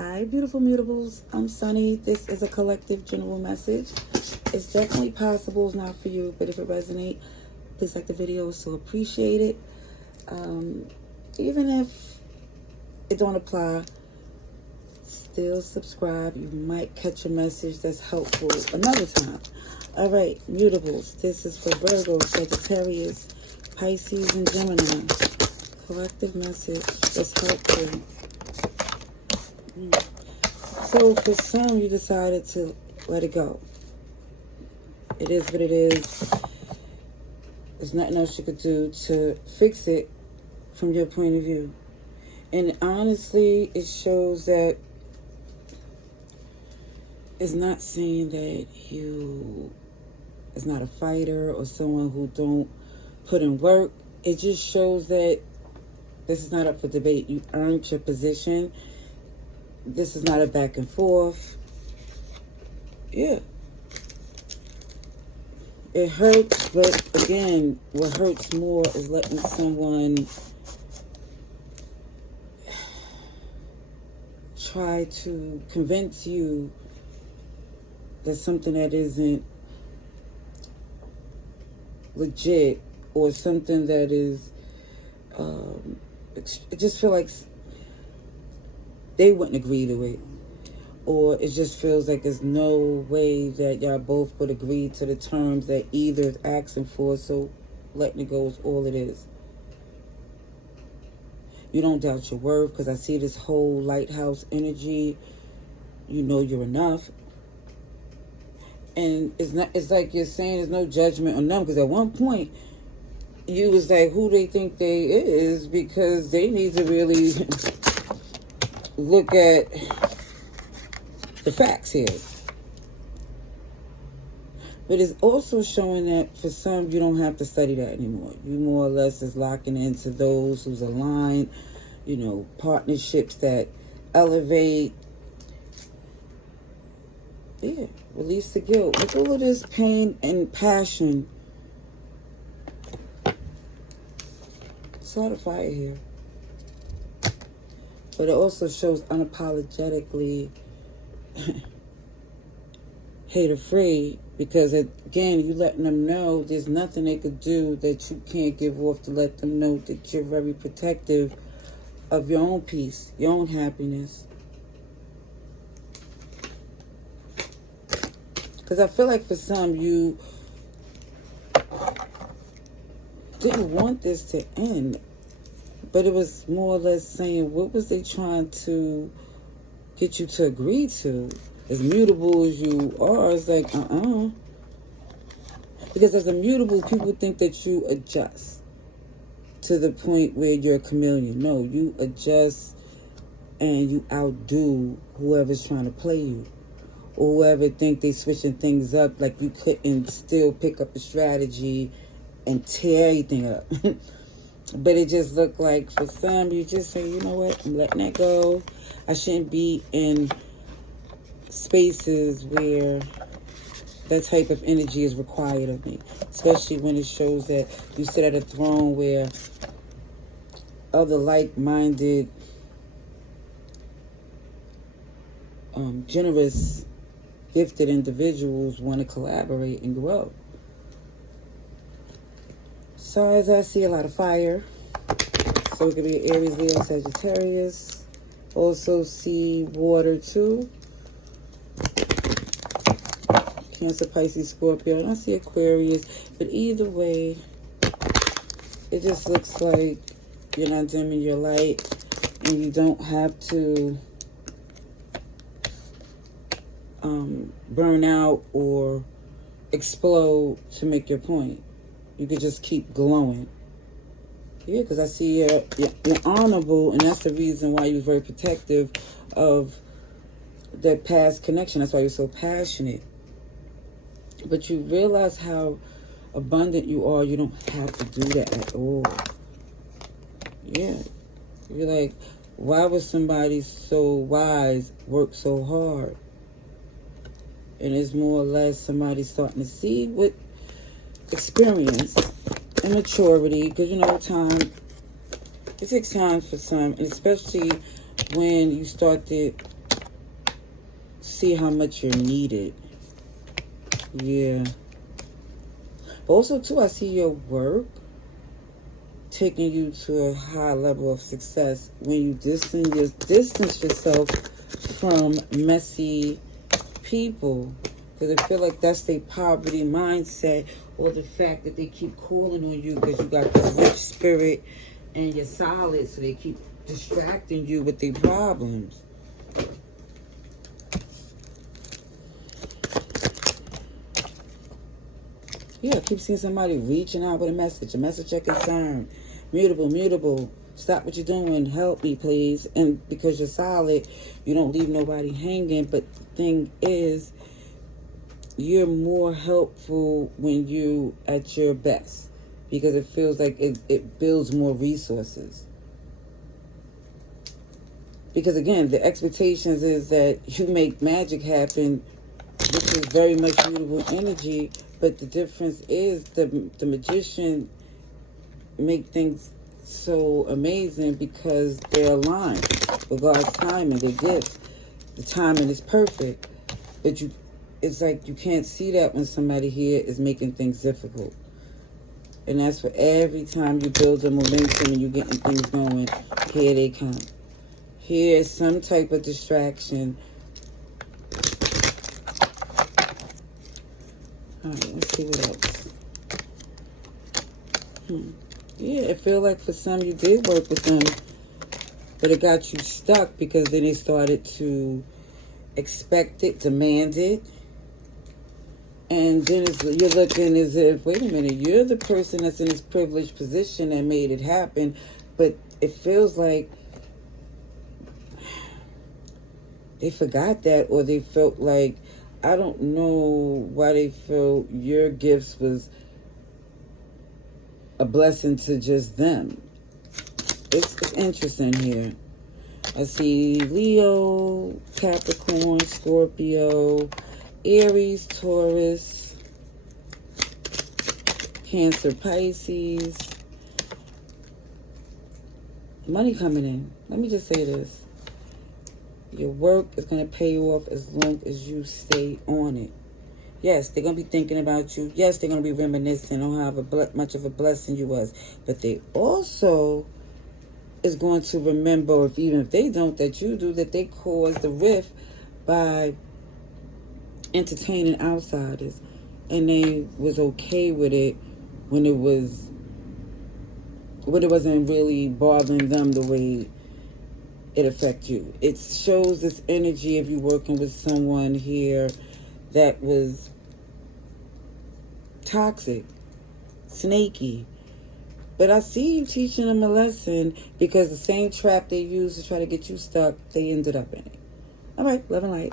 Hi, beautiful mutables. I'm Sunny. This is a collective general message. It's definitely possible. It's not for you, but if it resonates, please like the video. So appreciate it. Even if it don't apply, still subscribe. You might catch a message that's helpful another time. All right, mutables. This is for Virgo, Sagittarius, Pisces, and Gemini. Collective message that's helpful. So for some, you decided to let it go. It is what it is. There's nothing else you could do to fix it from your point of view. And honestly, it shows that it's not saying that you is not a fighter or someone who don't put in work. It just shows that this is not up for debate. You earned your position. This is not a back and forth. Yeah. It hurts, but again, what hurts more is letting someone try to convince you that something that isn't legit or something that is, I just feel like they wouldn't agree to it. Or it just feels like there's no way that y'all both would agree to the terms that either is asking for, so letting it go is all it is. You don't doubt your worth, because I see this whole lighthouse energy. You know you're enough. And it's like you're saying there's no judgment on them, because at one point you was like, who they think they is, because they need to really look at the facts here. But it's also showing that for some, you don't have to study that anymore. You more or less is locking into those who's aligned, partnerships that elevate. Yeah, release the guilt. With all of this pain and passion, it's a lot of fire here. But it also shows unapologetically hater-free, because again, you letting them know there's nothing they could do that you can't give off, to let them know that you're very protective of your own peace, your own happiness. Because I feel like for some, you didn't want this to end. But it was more or less saying, what was they trying to get you to agree to? As mutable as you are, it's like, Because as a mutable, people think that you adjust to the point where you're a chameleon. No, you adjust and you outdo whoever's trying to play you. Or whoever think they switching things up, like you couldn't still pick up a strategy and tear everything up. But it just looked like for some, you just say, you know what, I'm letting that go. I shouldn't be in spaces where that type of energy is required of me. Especially when it shows that you sit at a throne where other like-minded, generous, gifted individuals want to collaborate and grow. So as I see a lot of fire, so it could be Aries, Leo, Sagittarius. Also see water too. Cancer, Pisces, Scorpio. And I see Aquarius. But either way, it just looks like you're not dimming your light. And you don't have to burn out or explode to make your point. You could just keep glowing. Yeah, because I see you're honorable, and that's the reason why you're very protective of that past connection. That's why you're so passionate. But you realize how abundant you are. You don't have to do that at all. Yeah. You're like, why would somebody so wise work so hard? And it's more or less somebody starting to see with experience and maturity, because time, it takes time for some, and especially when you start to see how much you're needed. Yeah. But also, too, I see your work taking you to a high level of success when you distance yourself from messy people. Because I feel like that's their poverty mindset, or the fact that they keep calling on you because you got this rich spirit and you're solid, so they keep distracting you with their problems. Yeah, I keep seeing somebody reaching out with a message of concern. Mutable. Stop what you're doing. Help me, please. And because you're solid, you don't leave nobody hanging. But the thing is, you're more helpful when you at your best, because it feels like it builds more resources. Because again, the expectations is that you make magic happen, which is very much mutable energy. But the difference is the magician make things so amazing because they're aligned with God's timing, their gifts. The timing is perfect. But it's like you can't see that when somebody here is making things difficult. And that's for every time you build a momentum and you're getting things going, here they come. Here's some type of distraction. Alright, let's see what else. Yeah, it feel like for some you did work with them, but it got you stuck because then they started to expect it, demand it. And then you're looking as if, wait a minute, you're the person that's in this privileged position that made it happen. But it feels like they forgot that, or they felt like, I don't know why they felt your gifts was a blessing to just them. It's interesting here. I see Leo, Capricorn, Scorpio, Aries, Taurus, Cancer, Pisces. Money coming in. Let me just say this. Your work is going to pay you off as long as you stay on it. Yes, they're going to be thinking about you. Yes, they're going to be reminiscing on how much of a blessing you was. But they also is going to remember, even if they don't, that you do, that they caused the rift by entertaining outsiders. And they was okay with it when it wasn't really bothering them the way it affect you. It shows this energy of you working with someone here that was toxic, snaky. But I see you teaching them a lesson, because the same trap they used to try to get you stuck, they ended up in it. All right, love and light.